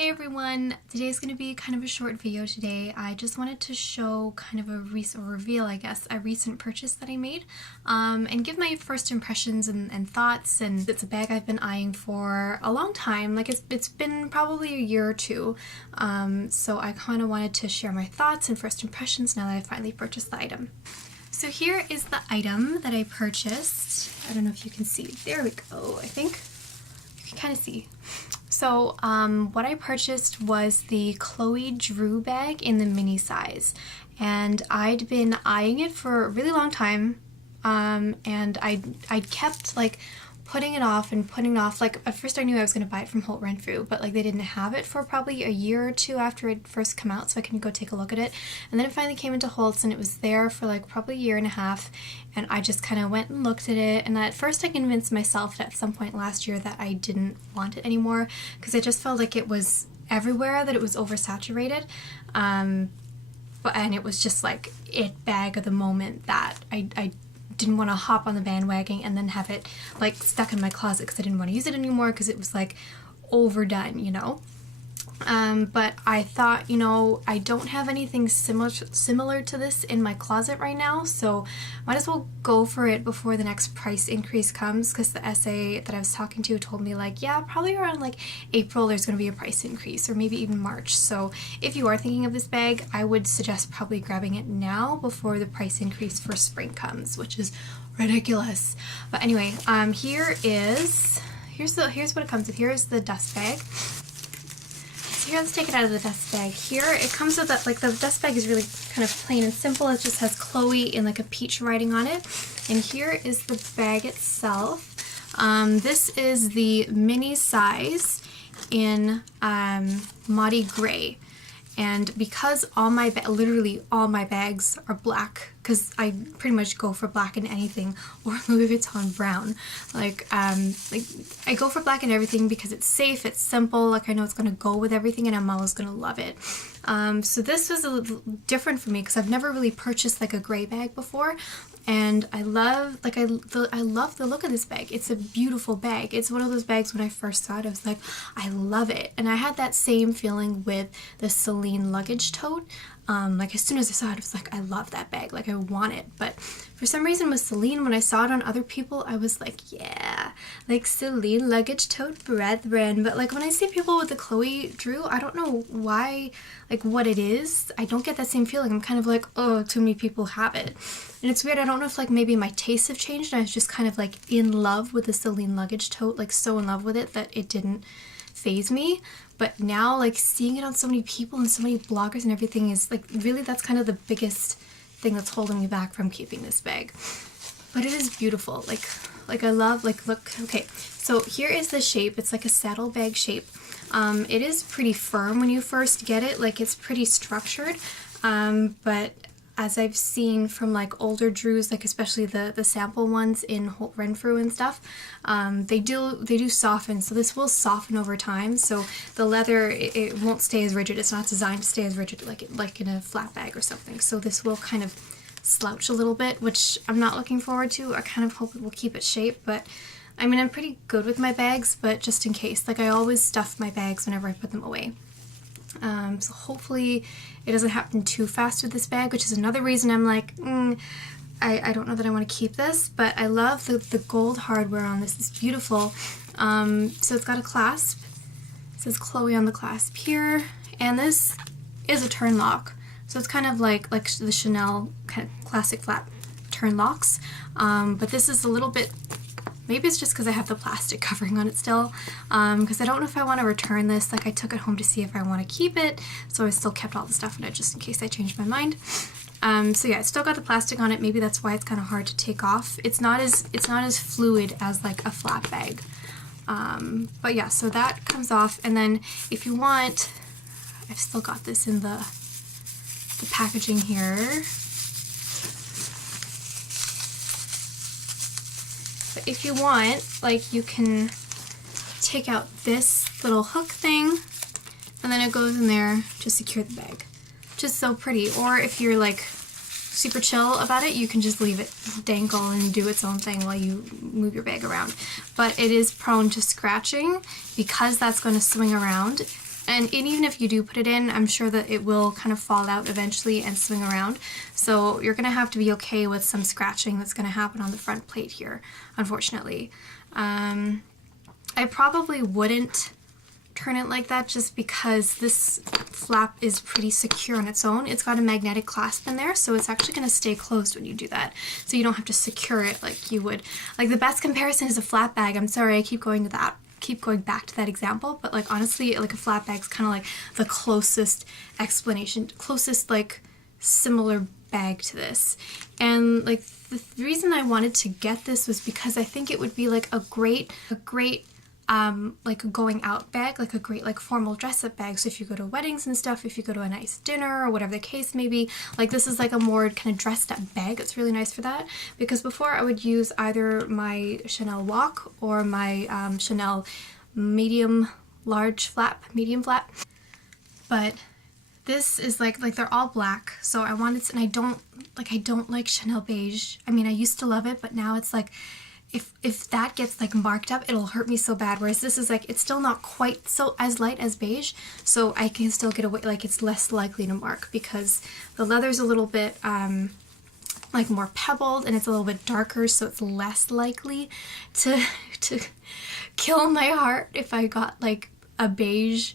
Hey everyone! Today's going to be kind of a short video today. I just wanted to show kind of a reveal, I guess, a recent purchase that I made, and give my first impressions and thoughts. And it's a bag I've been eyeing for a long time, like it's been probably a year or two, so I kind of wanted to share my thoughts and first impressions now that I finally purchased the item. So here is the item that I purchased. I don't know if you can see. There we go, I think. You can kind of see. So what I purchased was the Chloe Drew bag in the mini size, and I'd been eyeing it for a really long time, and I kept like putting it off and putting it off. Like at first I knew I was going to buy it from Holt Renfrew, but like they didn't have it for probably a year or two after it first come out, so I couldn't go take a look at it. And then it finally came into Holt's and it was there for like probably a year and a half, and I just kind of went and looked at it. And at first I convinced myself at some point last year that I didn't want it anymore because I just felt like it was everywhere, that it was oversaturated. And it was just like it bag of the moment that I didn't want to hop on the bandwagon and then have it like stuck in my closet because I didn't want to use it anymore because it was like overdone, you know. But I thought, you know, I don't have anything similar to this in my closet right now, so might as well go for it before the next price increase comes, because the SA that I was talking to told me like, yeah, probably around like April there's going to be a price increase, or maybe even March. So if you are thinking of this bag, I would suggest probably grabbing it now before the price increase for spring comes, which is ridiculous. But anyway, here's what it comes with. Here's the dust bag. Here, let's take it out of the dust bag. Here it comes with that, like the dust bag is really kind of plain and simple. It just has Chloe in like a peach writing on it. And here is the bag itself. This is the mini size in Maudie Gray. And because literally all my bags are black, because I pretty much go for black in anything, or Louis Vuitton brown. Like I go for black in everything because it's safe, it's simple, like I know it's going to go with everything and I'm always going to love it. So this was a little different for me because I've never really purchased like a gray bag before. And I love the look of this bag. It's a beautiful bag. It's one of those bags when I first saw it, I was like, I love it. And I had that same feeling with the Celine luggage tote. Like as soon as I saw it, I was like, I love that bag. Like I want it. But for some reason with Celine, when I saw it on other people, I was like, yeah, like Celine luggage tote brethren. But like when I see people with the Chloe Drew, I don't know why, like what it is. I don't get that same feeling. I'm kind of like, oh, too many people have it. And it's weird, I don't know if like maybe my tastes have changed and I was just kind of like in love with the Celine luggage tote, like so in love with it that it didn't phase me. But now like seeing it on so many people and so many bloggers and everything is like really, that's kind of the biggest thing that's holding me back from keeping this bag. But it is beautiful. Like I love, like look, okay, so here is the shape. It's like a saddlebag shape. It is pretty firm when you first get it, like it's pretty structured, but as I've seen from like older Drews, like especially the sample ones in Holt Renfrew and stuff, they do soften, so this will soften over time. So the leather, it won't stay as rigid. It's not designed to stay as rigid like in a flat bag or something. So this will kind of slouch a little bit, which I'm not looking forward to. I kind of hope it will keep its shape, but I mean, I'm pretty good with my bags, but just in case, like I always stuff my bags whenever I put them away. So hopefully it doesn't happen too fast with this bag, which is another reason I'm like, I don't know that I want to keep this, but I love the gold hardware on this. It's beautiful. So it's got a clasp. It says Chloe on the clasp here, and this is a turn lock. So it's kind of like the Chanel kind of classic flat turn locks, but this is a little bit, maybe it's just because I have the plastic covering on it still, because I don't know if I want to return this. Like I took it home to see if I want to keep it, so I still kept all the stuff in it just in case I changed my mind. So yeah, it's still got the plastic on it. Maybe that's why it's kind of hard to take off. It's not as fluid as like a flat bag. But yeah, so that comes off, and then if you want, I've still got this in the packaging here. But if you want, like you can take out this little hook thing and then it goes in there to secure the bag. Just so pretty. Or if you're like super chill about it, you can just leave it dangle and do its own thing while you move your bag around. But it is prone to scratching because that's going to swing around. And even if you do put it in, I'm sure that it will kind of fall out eventually and swing around. So you're gonna have to be okay with some scratching that's gonna happen on the front plate here, unfortunately. I probably wouldn't turn it like that just because this flap is pretty secure on its own. It's got a magnetic clasp in there, so it's actually going to stay closed when you do that. So you don't have to secure it like you would. Like the best comparison is a flat bag. I'm sorry, I keep going back to that example, but like honestly, like a flat bag is kind of like the closest explanation, closest like similar bag to this. And like the reason I wanted to get this was because I think it would be like a great like a going out bag, like a great like formal dress up bag. So if you go to weddings and stuff, if you go to a nice dinner or whatever the case may be, like this is like a more kind of dressed up bag. It's really nice for that, because before I would use either my Chanel Walk or my Chanel medium flap, but this is like they're all black, so I wanted to, and I don't like Chanel beige. I mean, I used to love it, but now it's like if that gets like marked up, it'll hurt me so bad. Whereas this is like, it's still not quite so as light as beige, so I can still get away, like it's less likely to mark because the leather's a little bit like more pebbled and it's a little bit darker, so it's less likely to kill my heart if I got like a beige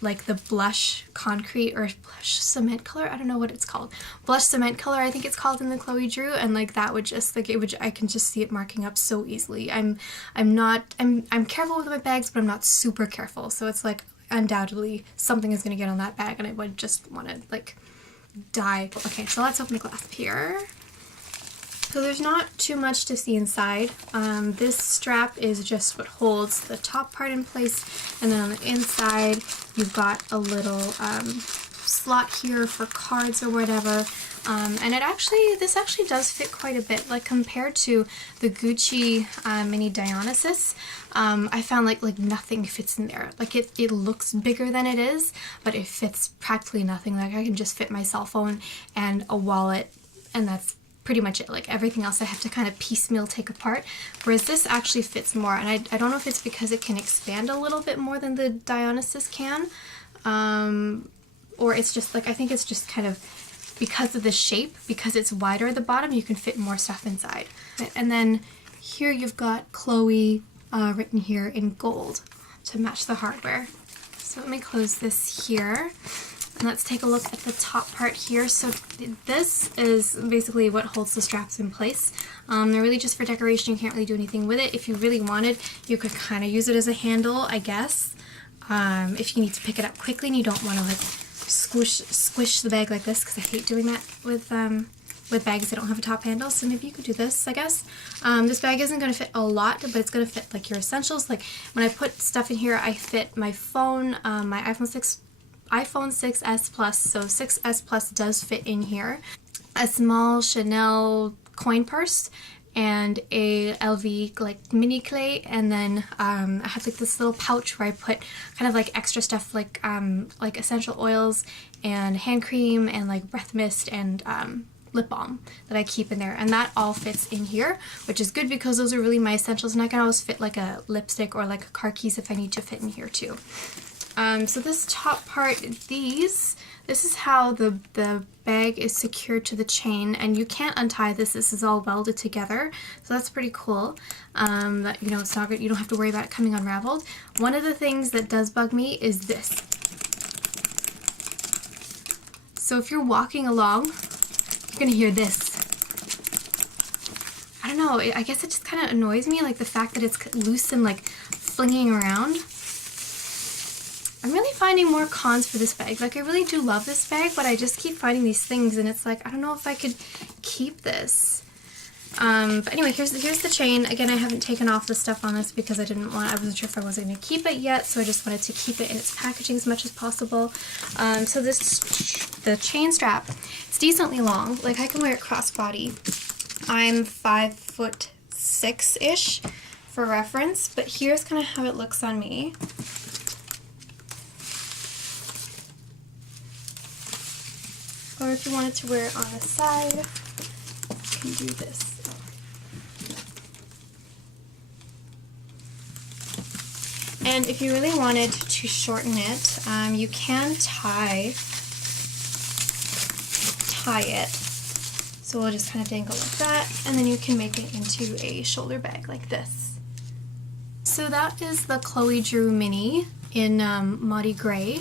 like the blush concrete or blush cement color, I don't know what it's called, blush cement color I think it's called in the Chloe Drew, and like that would just like, it would, I can just see it marking up so easily. I'm careful with my bags, but I'm not super careful, so it's like undoubtedly something is going to get on that bag and I would just want to like die. Okay, so let's open the clasp here. So there's not too much to see inside. This strap is just what holds the top part in place, and then on the inside you've got a little slot here for cards or whatever. And this actually does fit quite a bit, like compared to the Gucci mini Dionysus. I found like nothing fits in there. Like it looks bigger than it is, but it fits practically nothing. Like I can just fit my cell phone and a wallet, and that's pretty much it. Like everything else I have to kind of piecemeal take apart, whereas this actually fits more. And I don't know if it's because it can expand a little bit more than the Dionysus can, or it's just like, I think it's just kind of because of the shape, because it's wider at the bottom, you can fit more stuff inside. And then here you've got Chloe written here in gold to match the hardware. So let me close this here. And let's take a look at the top part here. So this is basically what holds the straps in place. They're really just for decoration. You can't really do anything with it. If you really wanted, you could kind of use it as a handle, I guess. If you need to pick it up quickly and you don't want to like squish the bag like this, because I hate doing that with bags that don't have a top handle. So maybe you could do this, I guess. This bag isn't going to fit a lot, but it's going to fit like your essentials. Like when I put stuff in here, I fit my phone, my iPhone 6s Plus, so 6s Plus does fit in here, a small Chanel coin purse, and a LV like mini clay, and then I have like this little pouch where I put kind of like extra stuff like essential oils and hand cream and like breath mist and lip balm that I keep in there, and that all fits in here, which is good because those are really my essentials, and I can always fit like a lipstick or like a car keys if I need to fit in here too. So this top part, this is how the bag is secured to the chain, and you can't untie this. This is all welded together, so that's pretty cool. That, you know, it's not good. You don't have to worry about it coming unraveled. One of the things that does bug me is this. So if you're walking along, you're gonna hear this. I don't know. I guess it just kind of annoys me, like the fact that it's loose and like flinging around. I'm really finding more cons for this bag. Like I really do love this bag, but I just keep finding these things, and it's like I don't know if I could keep this. But anyway, here's the chain. Again, I haven't taken off the stuff on this because I wasn't sure if I was going to keep it yet, so I just wanted to keep it in its packaging as much as possible. So the chain strap, it's decently long. Like I can wear it crossbody. I'm 5'6" for reference, but here's kind of how it looks on me. Or if you wanted to wear it on the side, you can do this. And if you really wanted to shorten it, you can tie it. So we'll just kind of dangle like that, and then you can make it into a shoulder bag like this. So that is the Chloe Drew Mini in Maudie Gray.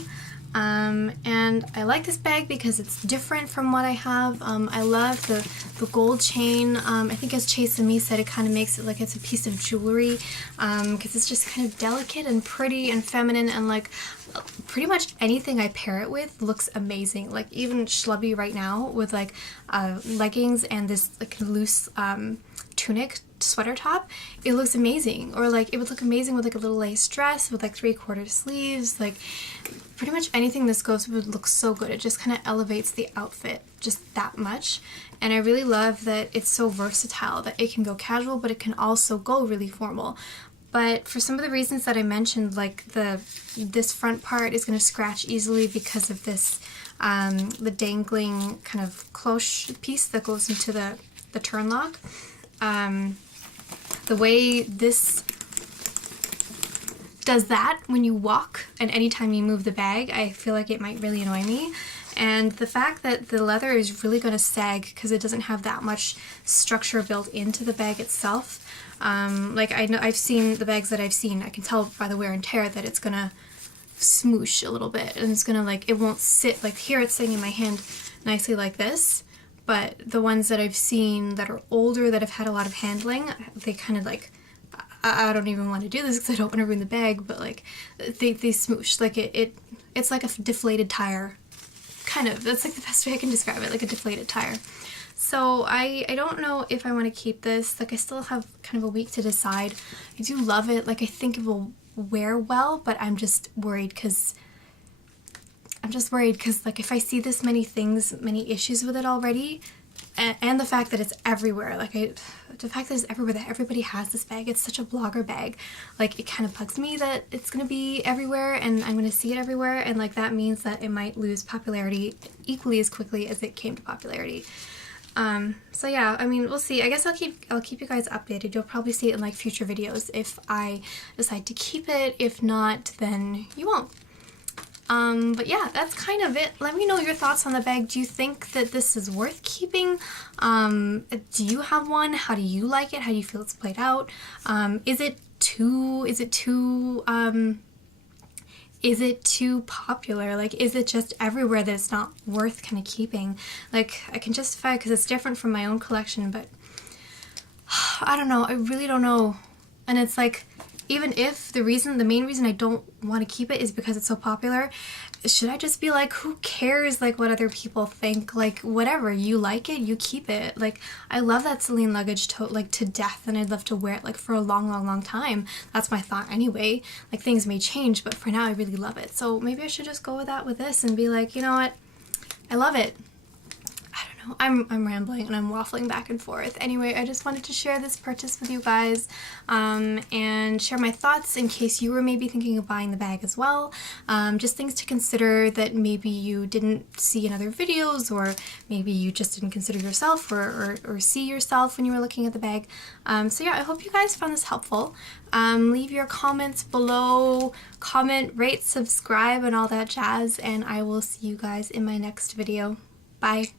And I like this bag because it's different from what I have. I love the gold chain. I think as Chase and Me said, it kind of makes it like it's a piece of jewelry, because it's just kind of delicate and pretty and feminine, and like pretty much anything I pair it with looks amazing. Like even schlubby right now with like leggings and this like loose tunic sweater top, it looks amazing. Or like it would look amazing with like a little lace dress with like 3/4 sleeves. Like pretty much anything this goes with would look so good. It just kind of elevates the outfit just that much. And I really love that it's so versatile, that it can go casual but it can also go really formal. But for some of the reasons that I mentioned, like this front part is going to scratch easily because of this the dangling kind of cloche piece that goes into the turn lock. The way this does that when you walk and anytime you move the bag, I feel like it might really annoy me. And the fact that the leather is really going to sag because it doesn't have that much structure built into the bag itself. Like I know I've seen the bags that I've seen, I can tell by the wear and tear that it's gonna smoosh a little bit, and it's gonna like, it won't sit like here it's sitting in my hand nicely like this. But the ones that I've seen that are older, that have had a lot of handling, they kind of like, I don't even want to do this because I don't want to ruin the bag, but like they smoosh. Like it's like a deflated tire. Kind of. That's like the best way I can describe it, like a deflated tire. So I don't know if I want to keep this. Like I still have kind of a week to decide. I do love it. Like I think it will wear well, but I'm just worried because like if I see this many issues with it already, and the fact that it's everywhere, like the fact that it's everywhere, that everybody has this bag, it's such a blogger bag, like it kind of bugs me that it's gonna be everywhere and I'm gonna see it everywhere, and like that means that it might lose popularity equally as quickly as it came to popularity. So yeah, I mean, we'll see. I guess I'll keep you guys updated. You'll probably see it in like future videos if I decide to keep it. If not, then you won't. But yeah, that's kind of it. Let me know your thoughts on the bag. Do you think that this is worth keeping? Do you have one? How do you like it? How do you feel it's played out? Is it too popular? Like, is it just everywhere that it's not worth kind of keeping? Like, I can justify it because it's different from my own collection, but I don't know. I really don't know. And it's like, even if the main reason I don't want to keep it is because it's so popular, should I just be like, who cares like what other people think? Like whatever, you like it, you keep it. Like I love that Celine luggage tote like to death, and I'd love to wear it like for a long time. That's my thought anyway. Like things may change, but for now I really love it. So maybe I should just go with that with this and be like, you know what? I love it. I'm rambling and I'm waffling back and forth. Anyway, I just wanted to share this purchase with you guys, and share my thoughts in case you were maybe thinking of buying the bag as well. Just things to consider that maybe you didn't see in other videos, or maybe you just didn't consider yourself or see yourself when you were looking at the bag. So yeah, I hope you guys found this helpful. Leave your comments below, comment, rate, subscribe, and all that jazz, and I will see you guys in my next video. Bye.